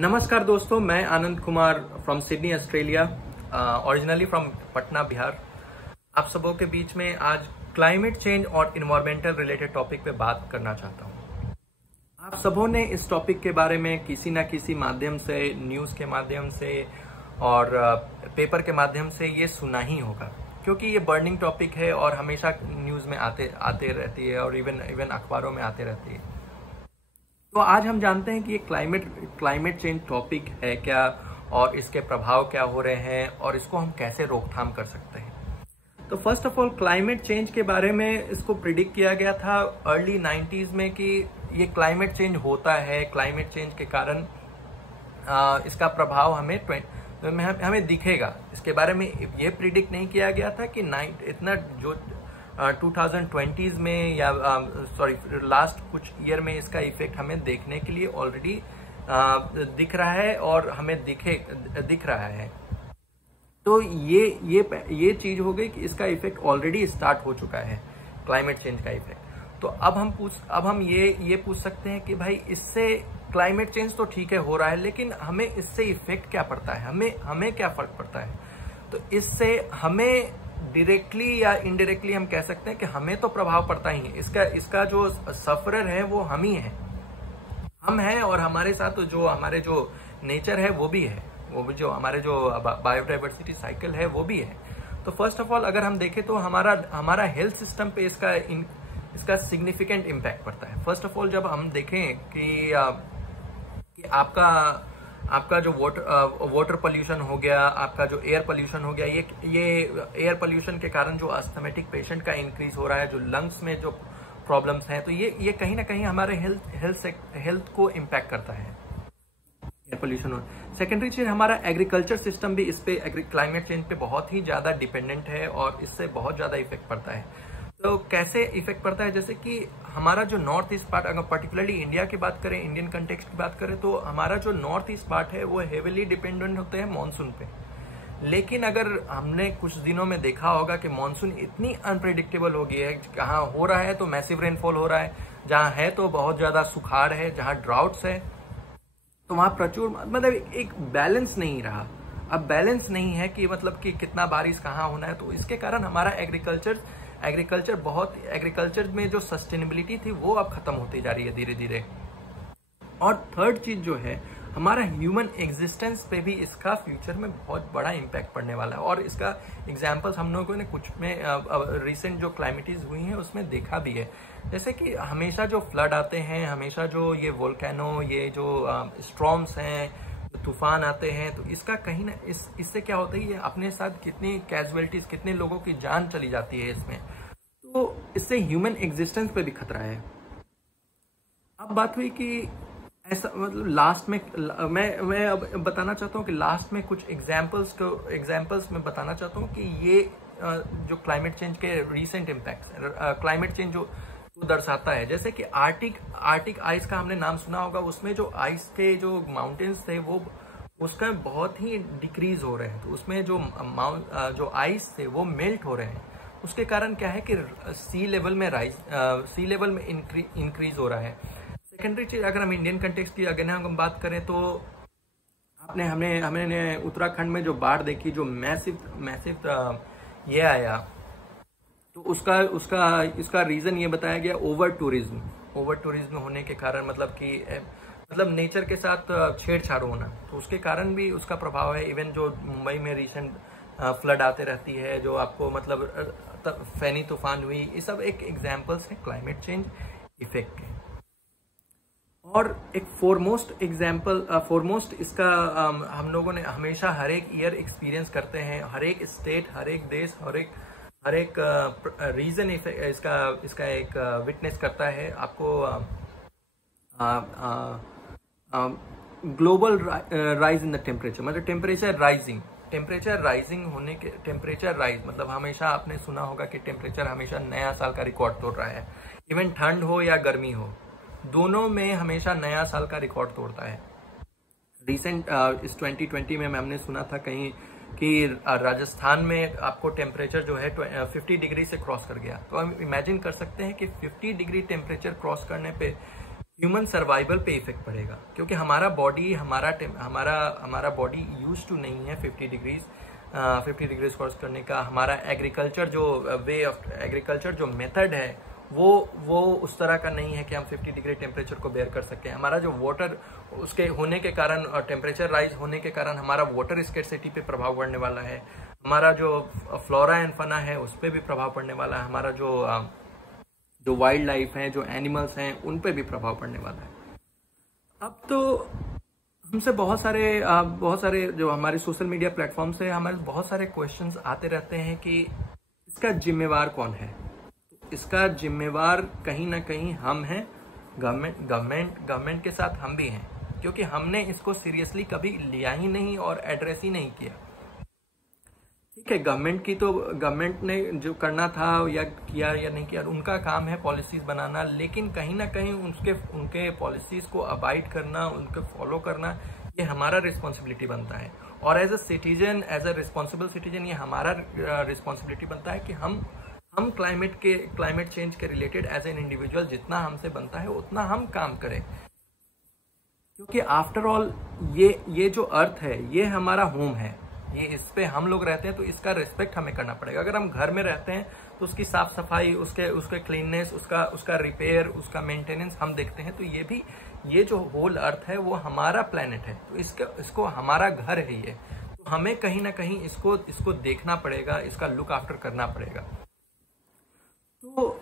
नमस्कार दोस्तों, मैं Anand Kumar from Sydney Australia, originally from Patna Bihar. आप सबों के बीच में आज क्लाइमेट चेंज और इन्वायरमेंटल रिलेटेड टॉपिक पे बात करना चाहता हूँ। आप सबों ने इस टॉपिक के बारे में किसी न किसी माध्यम से, न्यूज़ के माध्यम से और पेपर के माध्यम से ये सुना ही होगा, क्योंकि ये बर्निंग टॉपिक है और हमेशा न्यूज़ में आते रहती है और इवन अखबारों में आते रहती है। तो आज हम जानते हैं कि ये क्लाइमेट चेंज टॉपिक है क्या और इसके प्रभाव क्या हो रहे हैं और इसको हम कैसे रोकथाम कर सकते हैं। तो first of all, climate change के बारे में इसको प्रिडिक्ट किया गया था अर्ली 90s में कि ये क्लाइमेट चेंज होता है। क्लाइमेट चेंज के कारण इसका प्रभाव हमें दिखेगा। इसके बारे में ये प्रिडिक्ट नहीं किया गया था कि इतना जो 2020s में या लास्ट कुछ ईयर में इसका इफेक्ट हमें देखने के लिए ऑलरेडी दिख रहा है और हमें दिख रहा है। तो ये चीज हो गई कि इसका इफेक्ट ऑलरेडी स्टार्ट हो चुका है, क्लाइमेट चेंज का इफेक्ट। तो अब हम ये पूछ सकते हैं कि भाई इससे क्लाइमेट चेंज तो ठीक है हो रहा है, लेकिन हमें इससे इफेक्ट क्या पड़ता है, हमें क्या फर्क पड़ता है। तो इससे हमें डायरेक्टली या इनडायरेक्टली हम कह सकते हैं कि हमें तो प्रभाव पड़ता ही है। इसका जो सफरर है वो हम ही हैं, हम हैं, और हमारे साथ जो हमारे जो नेचर है वो भी है, वो भी जो हमारे जो बायोडाइवर्सिटी साइकिल है वो भी है। तो फर्स्ट ऑफ ऑल अगर हम देखें तो हमारा हेल्थ सिस्टम पे इसका सिग्निफिकेंट इम्पैक्ट पड़ता है। फर्स्ट ऑफ ऑल जब हम देखें कि आपका जो वाटर पोल्यूशन हो गया, आपका जो एयर पोल्यूशन हो गया, ये एयर पोल्यूशन के कारण जो अस्थमेटिक पेशेंट का इंक्रीज हो रहा है, जो लंग्स में जो प्रॉब्लम्स हैं, तो ये कहीं ना कहीं हमारे हेल्थ को इम्पैक्ट करता है, एयर पोल्यूशन। सेकेंडरी चीज, हमारा एग्रीकल्चर सिस्टम भी इस पे क्लाइमेट चेंज पे बहुत ही ज्यादा डिपेंडेंट है और इससे बहुत ज्यादा इफेक्ट पड़ता है। तो कैसे इफेक्ट पड़ता है, जैसे कि हमारा जो नॉर्थ ईस्ट पार्ट, अगर पर्टिकुलरली इंडिया की बात करें, इंडियन कंटेक्स्ट की बात करें, तो हमारा जो नॉर्थ ईस्ट पार्ट है वो हेविली डिपेंडेंट होते हैं मानसून पे। लेकिन अगर हमने कुछ दिनों में देखा होगा कि मानसून इतनी अनप्रेडिक्टेबल हो गई है, जहाँ हो रहा है तो मैसिव रेनफॉल हो रहा है, जहाँ है तो बहुत ज्यादा सुखाड़ है, जहाँ ड्राउट्स है, तो वहां प्रचुर, मतलब एक बैलेंस नहीं रहा। अब बैलेंस नहीं है कि मतलब कि कितना बारिश कहाँ होना है। तो इसके कारण हमारा एग्रीकल्चर में जो सस्टेनेबिलिटी थी वो अब खत्म होती जा रही है धीरे धीरे। और थर्ड चीज जो है, हमारा ह्यूमन एग्जिस्टेंस पे भी इसका फ्यूचर में बहुत बड़ा इम्पैक्ट पड़ने वाला है। और इसका एग्जांपल्स हम लोगों ने कुछ में रिसेंट जो क्लाइमेटीज हुई हैं उसमें देखा भी है। जैसे कि हमेशा जो फ्लड आते हैं, हमेशा जो ये वोल्केनो, ये जो स्टॉर्म्स हैं, तूफान आते हैं, तो इसका कहीं ना इससे क्या होता है, ये अपने साथ कितनी कैजुअलिटीज, कितने लोगों की जान चली जाती है इसमें। तो इससे ह्यूमन एग्जिस्टेंस पे भी खतरा है। अब बात हुई कि ऐसा, मतलब लास्ट में मैं अब बताना चाहता हूँ कि लास्ट में कुछ एग्जाम्पल्स में बताना चाहता हूँ कि ये जो क्लाइमेट चेंज के रीसेंट इम्पैक्ट्स, क्लाइमेट चेंज जो दर्शाता है। जैसे कि आर्टिक आइस का हमने नाम सुना होगा। उसमें जो आइस के जो माउंटेन्स थे वो उसका बहुत ही डिक्रीज हो रहे हैं। तो उसमें जो आइस थे वो मेल्ट हो रहे हैं। उसके कारण क्या है कि सी लेवल में इंक्रीज हो रहा है। सेकेंडरी चीज, अगर हम इंडियन कंटेक्स्ट की अगर हम बात करें तो हमने उत्तराखंड में जो बाढ़ देखी, जो मैसिव ये आया, तो इसका रीजन ये बताया गया ओवर टूरिज्म होने के कारण, मतलब नेचर के साथ छेड़छाड़ होना, तो उसके कारण भी उसका प्रभाव है। इवन जो मुंबई में रिसेंट फ्लड आते रहती है, जो आपको मतलब फैनी तूफान हुई, ये सब एक एग्जांपल्स है क्लाइमेट चेंज इफेक्ट के। और एक फॉरमोस्ट इसका हम लोगों ने हमेशा हर एक ईयर एक्सपीरियंस करते हैं। हर एक स्टेट, हर एक देश, हर एक रीजन इसका एक विटनेस करता है। आपको global rise in the temperature, मतलब टेम्परेचर राइज मतलब हमेशा आपने सुना होगा कि टेम्परेचर हमेशा नया साल का रिकॉर्ड तोड़ रहा है। इवन ठंड हो या गर्मी हो, दोनों में हमेशा नया साल का रिकॉर्ड तोड़ता है। रिसेंट इस 2020 में हमने सुना था कहीं कि राजस्थान में आपको टेम्परेचर जो है 50 डिग्री से क्रॉस कर गया। तो हम इमेजिन कर सकते हैं कि 50 डिग्री टेम्परेचर क्रॉस करने पे ह्यूमन सर्वाइवल पे इफेक्ट पड़ेगा, क्योंकि हमारा बॉडी हमारा बॉडी यूज टू नहीं है 50 डिग्रीज क्रॉस करने का। हमारा एग्रीकल्चर जो वे ऑफ एग्रीकल्चर जो मेथड है वो उस तरह का नहीं है कि हम 50 डिग्री टेम्परेचर को बेयर कर सकें। हमारा जो वाटर उसके होने के कारण और टेम्परेचर राइज होने के कारण हमारा वाटर स्केर्सिटी पे प्रभाव पड़ने वाला है। हमारा जो फ्लोरा एंड फना है उस पर भी प्रभाव पड़ने वाला है। हमारा जो वाइल्ड लाइफ है, जो एनिमल्स हैं, उन पे भी प्रभाव पड़ने वाला है। अब तो हमसे बहुत सारे जो हमारे सोशल मीडिया प्लेटफॉर्म से हमारे बहुत सारे क्वेश्चंस आते रहते हैं कि इसका जिम्मेवार कौन है। इसका जिम्मेवार कहीं ना कहीं हम हैं, गवर्नमेंट के साथ हम भी हैं, क्योंकि हमने इसको सीरियसली कभी लिया ही नहीं और एड्रेस ही नहीं किया। ठीक है, गवर्नमेंट ने जो करना था या किया या नहीं किया, उनका काम है पॉलिसीज बनाना, लेकिन कहीं ना कहीं उनके पॉलिसीज को अबाइड करना, उनको फॉलो करना, ये हमारा रिस्पॉन्सिबिलिटी बनता है। और एज अ रिस्पॉन्सिबल सिटीजन ये हमारा रिस्पॉन्सिबिलिटी बनता है कि हम क्लाइमेट चेंज के रिलेटेड एज एन इंडिविजुअल जितना हमसे बनता है उतना हम काम करें, क्योंकि आफ्टर ऑल ये जो अर्थ है ये हमारा होम है, ये इस पे हम लोग रहते हैं, तो इसका रिस्पेक्ट हमें करना पड़ेगा। अगर हम घर में रहते हैं तो उसकी साफ सफाई, उसके क्लीननेस, उसका रिपेयर, उसका मेंटेनेंस हम देखते हैं, तो ये जो होल अर्थ है वो हमारा प्लेनेट है, तो इसको हमारा घर है ये, तो हमें कहीं ना कहीं इसको देखना पड़ेगा, इसका लुक आफ्टर करना पड़ेगा। तो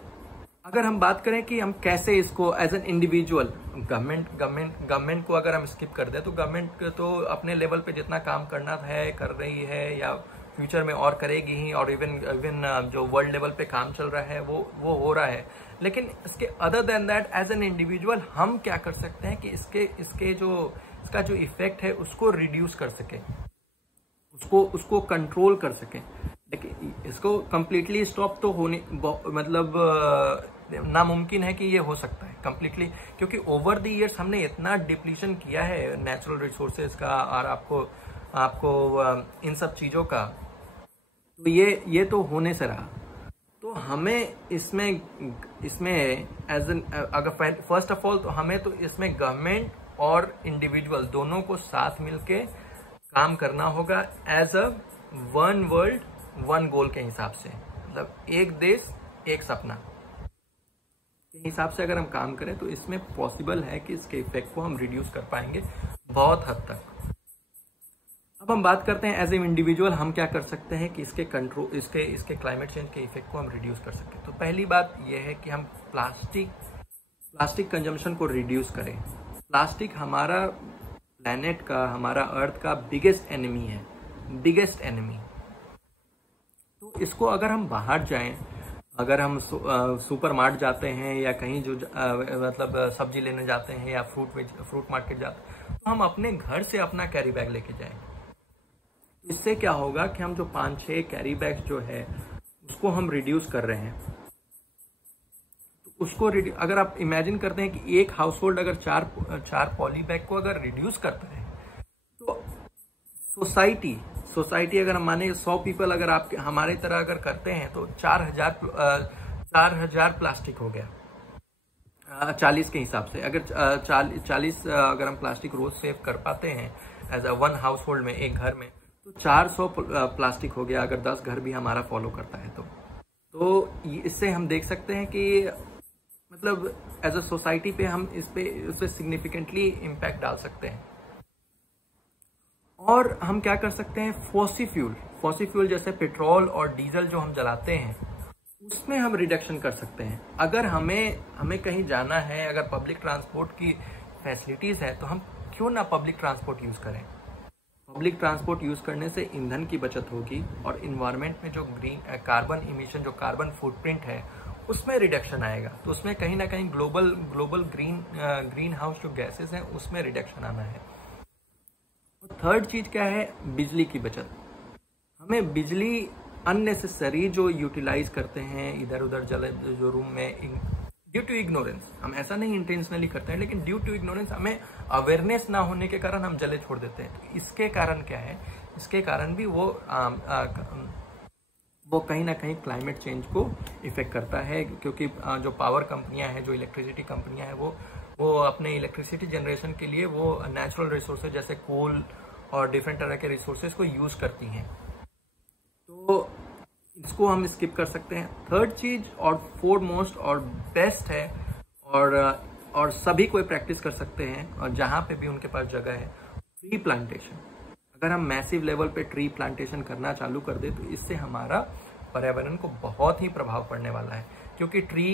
अगर हम बात करें कि हम कैसे इसको एज एन इंडिविजुअल, गवर्नमेंट को अगर हम स्किप कर दें तो गवर्नमेंट तो अपने लेवल पे जितना काम करना है कर रही है या फ्यूचर में और करेगी ही, और इवन जो वर्ल्ड लेवल पे काम चल रहा है वो हो रहा है। लेकिन इसके other than that as an individual हम क्या कर सकते हैं कि इसका जो इफेक्ट है उसको रिड्यूस कर सके, उसको कंट्रोल कर सके। लेकिन इसको कंप्लीटली स्टॉप तो होने मतलब नामुमकिन है कि ये हो सकता है कंप्लीटली, क्योंकि ओवर द इयर्स हमने इतना डिप्लीशन किया है नेचुरल रिसोर्सेज का और आपको इन सब चीजों का, तो ये तो होने से रहा। तो हमें इसमें एज एन अगर फर्स्ट ऑफ ऑल तो हमें तो इसमें गवर्नमेंट और इंडिविजुअल दोनों को साथ मिलके काम करना होगा as a one world one goal के हिसाब से, मतलब एक देश एक सपना के हिसाब से अगर हम काम करें तो इसमें पॉसिबल है कि इसके इफेक्ट को हम रिड्यूस कर पाएंगे बहुत हद तक। अब हम बात करते हैं एज ए इंडिविजुअल हम क्या कर सकते हैं कि इसके क्लाइमेट चेंज के इफेक्ट को हम रिड्यूस कर सकें। तो पहली बात यह है कि हम प्लास्टिक कंजम्पशन को रिड्यूस करें। प्लास्टिक हमारा प्लैनेट का, हमारा अर्थ का बिगेस्ट एनिमी है, बिगेस्ट एनिमी। तो इसको अगर हम बाहर जाएं, अगर हम सुपर मार्ट जाते हैं या कहीं जो मतलब सब्जी लेने जाते हैं या फ्रूट मार्केट जाते हैं, तो हम अपने घर से अपना कैरी बैग लेके जाएं। इससे क्या होगा कि हम जो 5-6 कैरी बैग जो है उसको हम रिड्यूस कर रहे हैं। तो उसको अगर आप इमेजिन करते हैं कि एक हाउस होल्ड अगर चार पॉली बैग को अगर रिड्यूस करता है, तो सोसाइटी अगर हम माने 100 पीपल अगर आप हमारे तरह अगर करते हैं तो 4000 प्लास्टिक हो गया 40 के हिसाब से। अगर 40 अगर हम प्लास्टिक रोज सेव कर पाते हैं as a one household में, एक घर में, तो 400 प्लास्टिक हो गया अगर 10 घर भी हमारा फॉलो करता है तो इससे हम देख सकते हैं कि मतलब एज अ सोसाइटी पे हम इस पे सिग्निफिकेंटली इम्पैक्ट डाल सकते हैं। और हम क्या कर सकते हैं, फॉसी फ्यूल जैसे पेट्रोल और डीजल जो हम जलाते हैं उसमें हम रिडक्शन कर सकते हैं। अगर हमें कहीं जाना है, अगर पब्लिक ट्रांसपोर्ट की फैसिलिटीज है तो हम क्यों ना पब्लिक ट्रांसपोर्ट यूज करें। पब्लिक ट्रांसपोर्ट यूज करने से ईंधन की बचत होगी और इन्वायरमेंट में जो कार्बन इमिशन, जो कार्बन फुटप्रिंट है उसमें रिडक्शन आएगा। तो उसमें कहीं ना कहीं ग्लोबल ग्रीन हाउस जो गैसेस हैं उसमें रिडक्शन आना है। थर्ड चीज क्या है, बिजली की बचत। हमें बिजली अननेसेसरी जो यूटिलाइज करते हैं इधर उधर जो रूम में, ड्यू टू इग्नोरेंस, हम ऐसा नहीं इंटेंशनली करते हैं, लेकिन ड्यू टू इग्नोरेंस हमें अवेयरनेस ना होने के कारण हम जले छोड़ देते हैं। तो इसके कारण क्या है, इसके कारण भी वो कहीं ना कहीं क्लाइमेट चेंज को इफेक्ट करता है, क्योंकि जो पावर कंपनियां हैं, जो इलेक्ट्रिसिटी कंपनियां हैं, वो अपने इलेक्ट्रिसिटी जनरेशन के लिए वो नेचुरल रिसोर्सेज जैसे कोल और डिफरेंट तरह के रिसोर्सेज को यूज करती हैं, तो इसको हम स्किप कर सकते हैं। थर्ड चीज और फोरमोस्ट और बेस्ट है और सभी कोई प्रैक्टिस कर सकते हैं और जहां पे भी उनके पास जगह है, ट्री प्लांटेशन। अगर हम मैसिव लेवल पे ट्री प्लांटेशन करना चालू कर दे तो इससे हमारा पर्यावरण को बहुत ही प्रभाव पड़ने वाला है, क्योंकि ट्री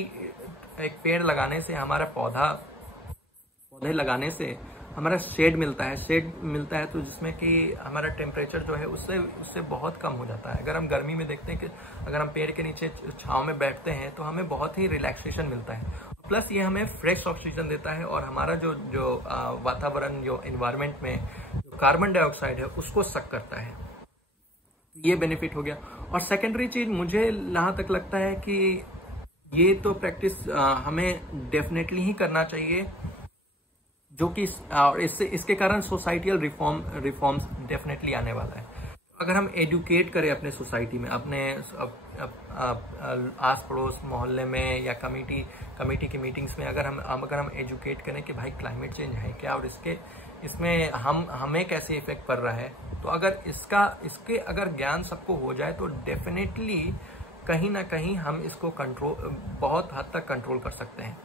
एक पेड़ लगाने से हमारा पौधे लगाने से हमारा शेड मिलता है तो जिसमें कि हमारा टेम्परेचर जो है उससे बहुत कम हो जाता है। अगर हम गर्मी में देखते हैं कि अगर हम पेड़ के नीचे छांव में बैठते हैं तो हमें बहुत ही रिलैक्सेशन मिलता है, प्लस ये हमें फ्रेश ऑक्सीजन देता है और हमारा जो वातावरण, जो एनवायरनमेंट में जो कार्बन डाइऑक्साइड है उसको सक करता है। ये बेनिफिट हो गया। और सेकेंडरी चीज मुझे जहाँ तक लगता है कि ये तो प्रैक्टिस हमें डेफिनेटली ही करना चाहिए, जो कि इसके कारण सोसाइटियल रिफॉर्म्स डेफिनेटली आने वाला है। अगर हम एजुकेट करें अपने सोसाइटी में, अपने आस पड़ोस मोहल्ले में या कमेटी की मीटिंग्स में अगर हम एजुकेट करें कि भाई क्लाइमेट चेंज है क्या और इसमें हमें कैसे इफेक्ट पड़ रहा है, तो अगर इसके अगर ज्ञान सबको हो जाए तो डेफिनेटली कहीं ना कहीं हम इसको बहुत हद तक कंट्रोल कर सकते हैं।